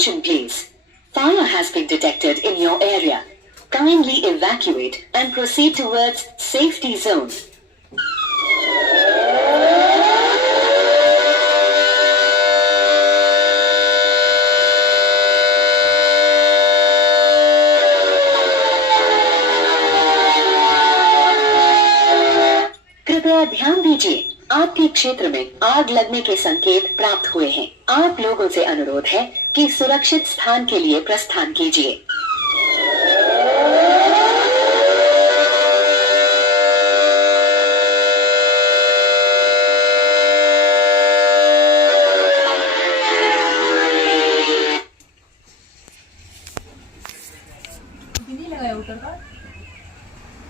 Attention please. Fire has been detected in your area. Kindly evacuate and proceed towards safety zone. कृपया ध्यान दीजिए, आपके क्षेत्र में आग लगने के संकेत प्राप्त हुए हैं। आप लोगों से अनुरोध है कि सुरक्षित स्थान के लिए प्रस्थान कीजिए। नहीं लगाया ऊपर का।